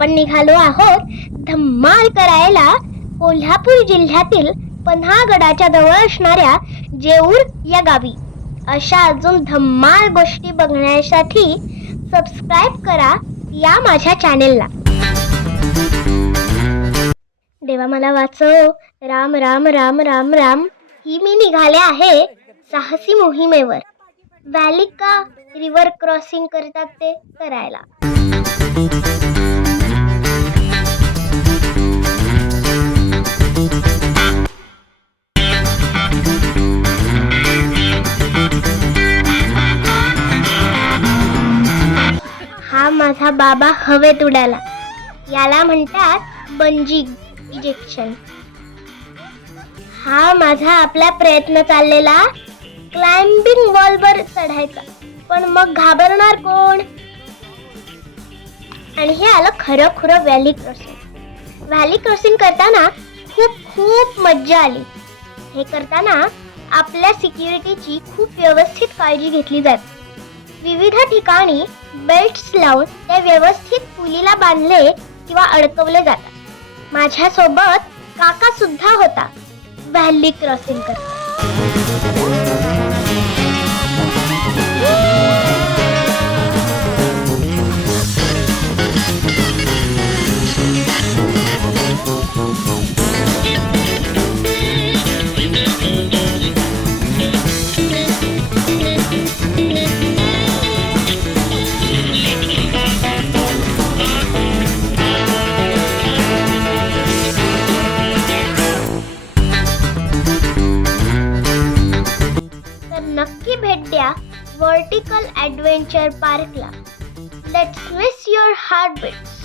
आपण निघालो आहोत धम्माल करायला कोल्हापूर जिल्ह्यातील पन्हागडाच्या जवळ असणाऱ्या जेऊर या गावी. अशा अजून धम्माल गोष्टी बघण्यासाठी सबस्क्राईब करा या माझ्या चॅनेलला देवा मला वाचव. राम राम राम राम राम. ही मी निघाले आहे साहसी मोहिमेवर. व्हॅली का? रिव्हर क्रॉसिंग करतात ते करायला. हा माझा बाबा हवेत उडाला. याला म्हणतात बंजी इजेक्शन हा माझा आपला प्रयत्न चाललेला क्लाइम्बिंग वॉलवर चढायचा. पण मग घाबरणार कोण? आणि हे आलं खरं खुरं व्हॅली क्रॉसिंग व्हॅली क्रॉसिंग करताना खूप खूप मज्जा आली. हे करताना आपल्या सिक्युरिटीची खूप व्यवस्थित काळजी घेतली जाते. विविध ठिकाणी बेल्ट्स लावून ते व्यवस्थित पुलीला बांधले किंवा अडकवले जातात. माझ्यासोबत काका सुद्धा होता. व्हॅली क्रॉसिंग करता भेट द्या व्हर्टिकल ॲडव्हेंचर पार्कला let's miss your heart beats